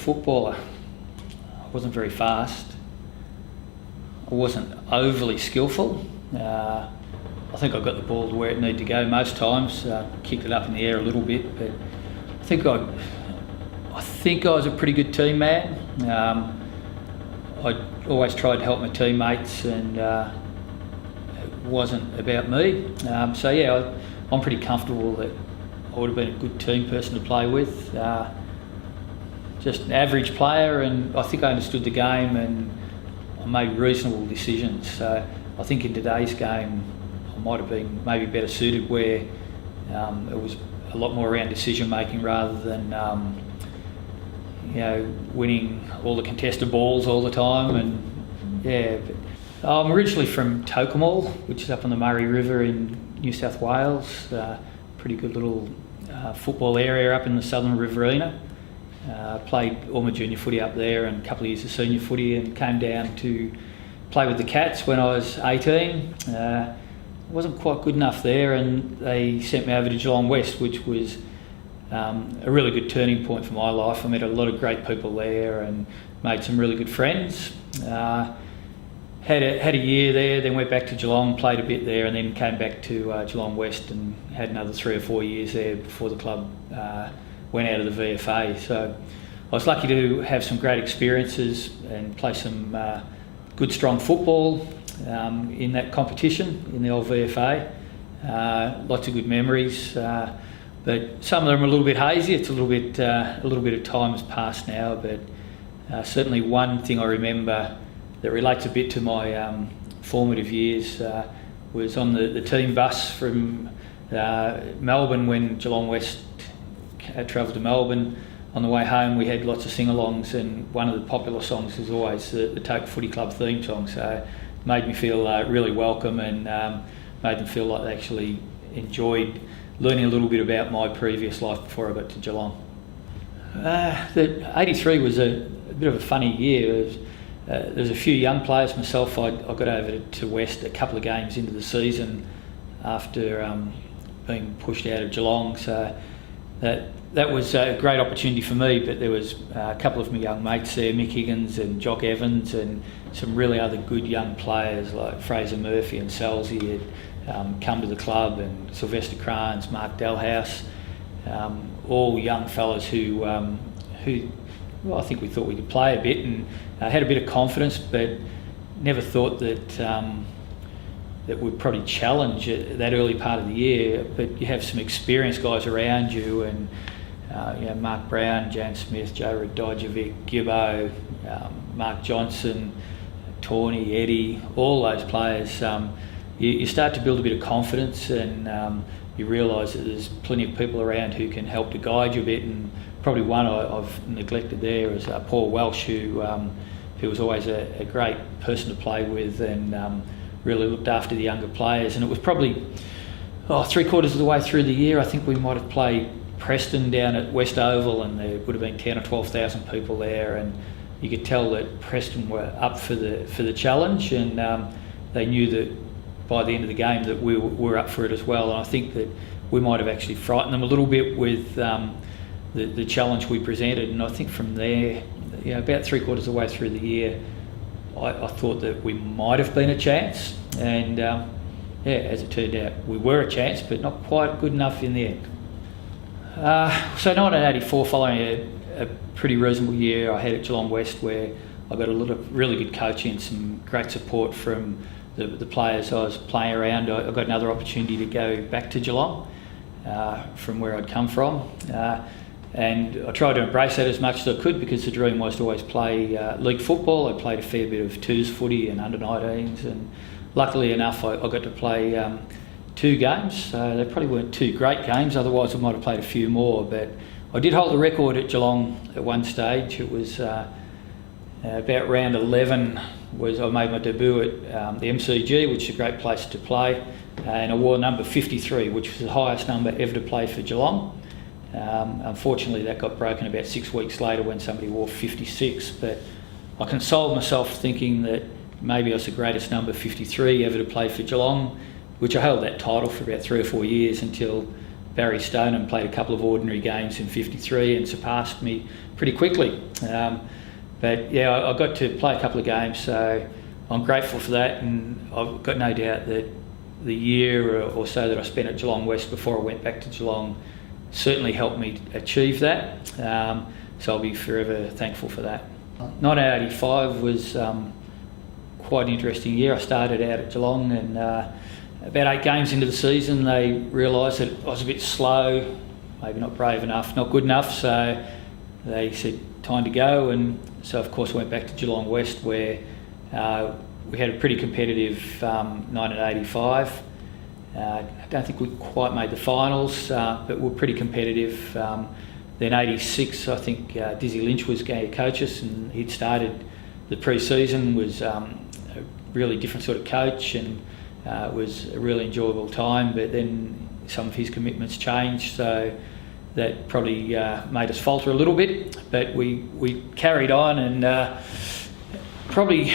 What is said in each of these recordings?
footballer, I wasn't very fast. I wasn't overly skillful. I think I got the ball to where it needed to go most times. Kicked it up in the air a little bit, but I think I was a pretty good team man. I always tried to help my teammates, and it wasn't about me. So yeah, I'm pretty comfortable that I would have been a good team person to play with. Just an average player, and I think I understood the game and I made reasonable decisions. So I think in today's game I might have been maybe better suited where it was a lot more around decision making rather than winning all the contested balls all the time. And yeah, I'm originally from Tokemal, which is up on the Murray River in New South Wales. Pretty good little football area up in the southern Riverina. Played all my junior footy up there and a couple of years of senior footy, and came down to play with the Cats when I was 18. Wasn't quite good enough there, and they sent me over to Geelong West, which was a really good turning point for my life. I met a lot of great people there and made some really good friends. Had a year there, then went back to Geelong, played a bit there, and then came back to Geelong West and had another 3 or 4 years there before the club went out of the VFA. So I was lucky to have some great experiences and play some good strong football in that competition in the old VFA. Lots of good memories, but some of them are a little bit hazy. It's a little bit of time has passed now, but certainly one thing I remember that relates a bit to my formative years was on the team bus from Melbourne when Geelong West had travelled to Melbourne. On the way home we had lots of sing-alongs, and one of the popular songs was always the Toke Footy Club theme song, so it made me feel really welcome and made them feel like they actually enjoyed learning a little bit about my previous life before I got to Geelong. The 83 was a bit of a funny year. There was a few young players. Myself, I got over to West a couple of games into the season after being pushed out of Geelong, so that was a great opportunity for me. But there was a couple of my young mates there, Mick Higgins and Jock Evans, and some really other good young players like Fraser Murphy and Selzy had come to the club, and Sylvester Cranes, Mark Dalhouse, all young fellas who well, I think we thought we could play a bit and had a bit of confidence, but never thought that that would probably challenge that early part of the year. But you have some experienced guys around you, and Mark Brown, Jan Smith, Joe Radojevic, Gibbo, Mark Johnson, Tawny, Eddie, all those players. You start to build a bit of confidence, and you realise that there's plenty of people around who can help to guide you a bit. And probably one I've neglected there is Paul Welsh, who was always a great person to play with, and really looked after the younger players. And it was probably 3/4 of the way through the year, I think we might have played Preston down at West Oval, and there would have been 10 or 12,000 people there, and you could tell that Preston were up for the challenge, and they knew that by the end of the game that we were up for it as well. And I think that we might have actually frightened them a little bit with the challenge we presented. And I think from there, about 3/4 of the way through the year, I thought that we might have been a chance, and as it turned out, we were a chance, but not quite good enough in the end. So 1984, following a pretty reasonable year I had at Geelong West, where I got a lot of really good coaching and some great support from the players I was playing around. I got another opportunity to go back to Geelong from where I'd come from. And I tried to embrace that as much as I could, because the dream was to always play league football. I played a fair bit of twos footy and under-19s, and luckily enough I got to play 2 games. So they probably weren't 2 great games, otherwise I might have played a few more. But I did hold the record at Geelong at one stage. It was about round 11 I made my debut at the MCG, which is a great place to play, and I wore number 53, which was the highest number ever to play for Geelong. Unfortunately that got broken about 6 weeks later when somebody wore 56, but I consoled myself thinking that maybe I was the greatest number 53 ever to play for Geelong, which I held that title for about 3 or 4 years until Barry Stone and played a couple of ordinary games in 53 and surpassed me pretty quickly. But yeah, I got to play a couple of games, so I'm grateful for that, and I've got no doubt that the year or so that I spent at Geelong West before I went back to Geelong certainly helped me achieve that. So I'll be forever thankful for that. 1985 was quite an interesting year. I started out at Geelong, and about 8 games into the season they realised that I was a bit slow, maybe not brave enough, not good enough, so they said time to go. And so of course I went back to Geelong West, where we had a pretty competitive 1985. I don't think we quite made the finals, but we were pretty competitive. Then 86, I think Dizzy Lynch was going to coach us, and he'd started the pre-season, was a really different sort of coach, and it was a really enjoyable time. But then some of his commitments changed, so that probably made us falter a little bit. But we carried on, and probably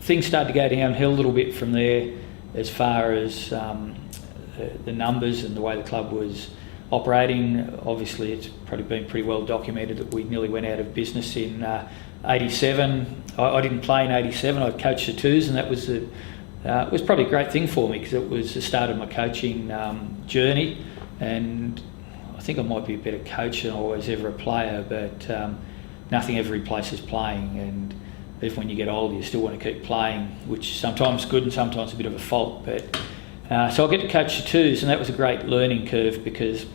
things started to go downhill a little bit from there, as far as the numbers and the way the club was operating. Obviously, it's probably been pretty well documented that we nearly went out of business in 87. I didn't play in 87. I coached the twos, and that was it was probably a great thing for me, because it was the start of my coaching journey. And I think I might be a better coach than I was ever a player, but nothing ever replaces playing. And even when you get older, you still want to keep playing, which sometimes is good and sometimes a bit of a fault. But so I get to coach the twos, and that was a great learning curve, because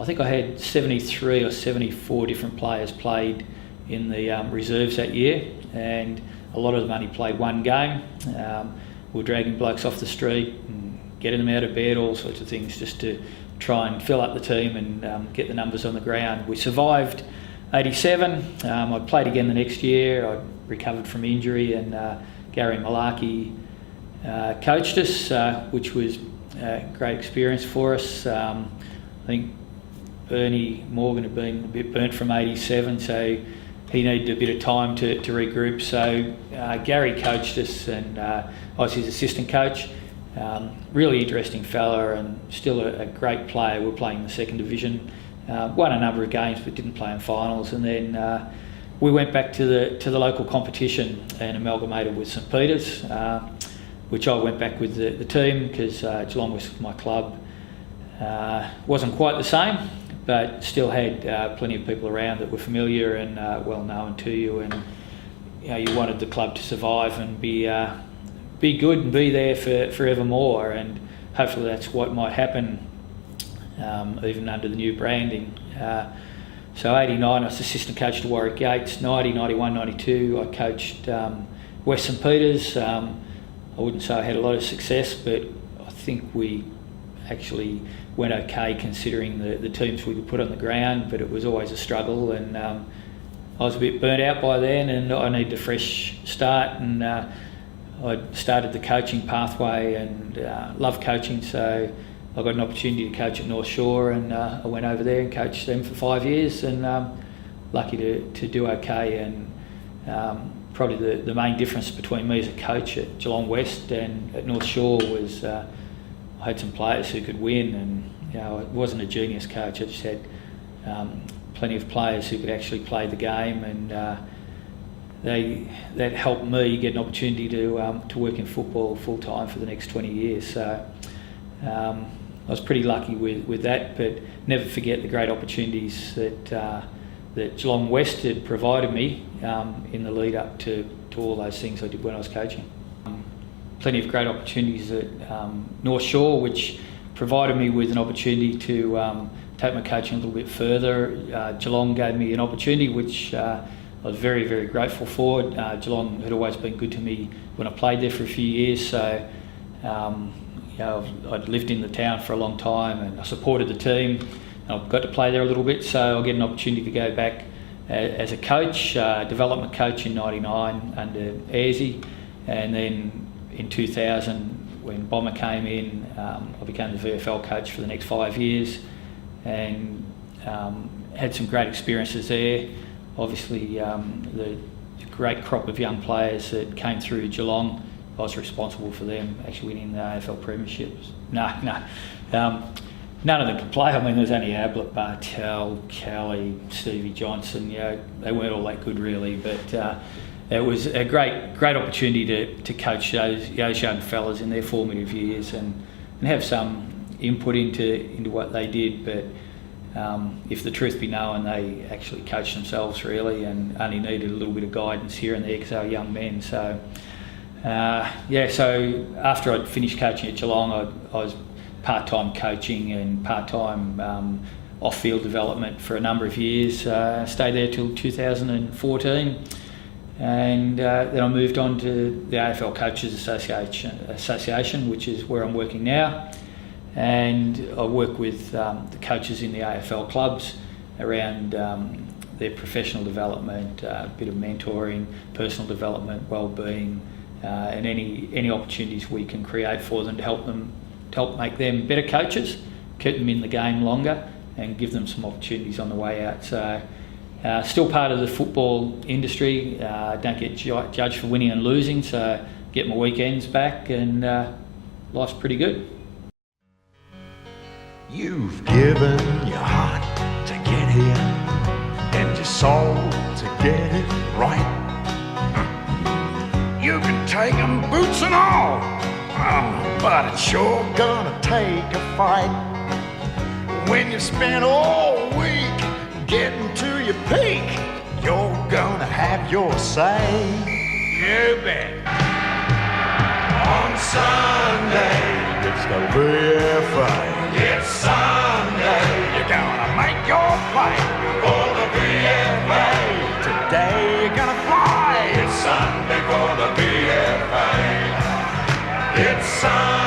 I think I had 73 or 74 different players played in the reserves that year, and a lot of them only played one game. We were dragging blokes off the street and getting them out of bed, all sorts of things, just to try and fill up the team and get the numbers on the ground. We survived 87. I played again the next year. I recovered from injury, and Gary Malarkey coached us, which was a great experience for us. I think Bernie Morgan had been a bit burnt from 87, so he needed a bit of time to regroup. So Gary coached us, and I was his assistant coach. Really interesting fella, and still a great player. We were playing in the second division. Won a number of games but didn't play in finals, and then we went back to the local competition and amalgamated with St Peter's, which I went back with the team, because Geelong was my club. Wasn't quite the same, but still had plenty of people around that were familiar and well known to you, and you wanted the club to survive and be good and be there for forevermore, and hopefully that's what might happen even under the new branding. So 89 I was assistant coach to Warwick Gates. 90, 91, 92 I coached West St Peter's. I wouldn't say I had a lot of success, but I think we actually went okay considering the teams we could put on the ground, but it was always a struggle, and I was a bit burnt out by then, and I needed a fresh start, and I started the coaching pathway and loved coaching, so I got an opportunity to coach at North Shore, and I went over there and coached them for 5 years, and lucky to do okay. And probably the main difference between me as a coach at Geelong West and at North Shore was I had some players who could win, and I wasn't a genius coach. I just had plenty of players who could actually play the game, and that helped me get an opportunity to work in football full time for the next 20 years. So I was pretty lucky with that, but never forget the great opportunities that Geelong West had provided me in the lead up to all those things I did when I was coaching. Plenty of great opportunities at North Shore, which provided me with an opportunity to take my coaching a little bit further. Geelong gave me an opportunity which I was very, very grateful for. Geelong had always been good to me when I played there for a few years, so I'd lived in the town for a long time, and I supported the team. I got to play there a little bit, so I'll get an opportunity to go back as a coach, development coach in 99 under Airsy, and then in 2000 when Bomber came in, I became the VFL coach for the next 5 years, and had some great experiences there. Obviously the great crop of young players that came through Geelong, I was responsible for them actually winning the AFL premierships. none of them could play. I mean, there's only Ablett, Bartel, Kelly, Stevie Johnson. You know, they weren't all that good really, but it was a great opportunity to coach those young fellas in their formative years and have some input into what they did. But if the truth be known, they actually coached themselves really and only needed a little bit of guidance here and there because they were young men. So so after I'd finished coaching at Geelong, I was part-time coaching and part-time off-field development for a number of years. Stayed there till 2014, and then I moved on to the AFL Coaches Association, which is where I'm working now. And I work with the coaches in the AFL clubs around their professional development, a bit of mentoring, personal development, well-being, and any opportunities we can create for them to help make them better coaches, keep them in the game longer, and give them some opportunities on the way out. So, still part of the football industry. Don't get judged for winning and losing, so get my weekends back, and life's pretty good. You've given your heart to get here and your soul to get it right. You can take 'em boots and all, but it's sure gonna take a fight. When you spend all week getting to your peak, you're gonna have your say. You bet. On Sunday, it's the Bftp. It's Sunday, you're gonna make your play for the Bftp. Today you're gonna fly. It's Sunday for the Bftp. It's Sunday.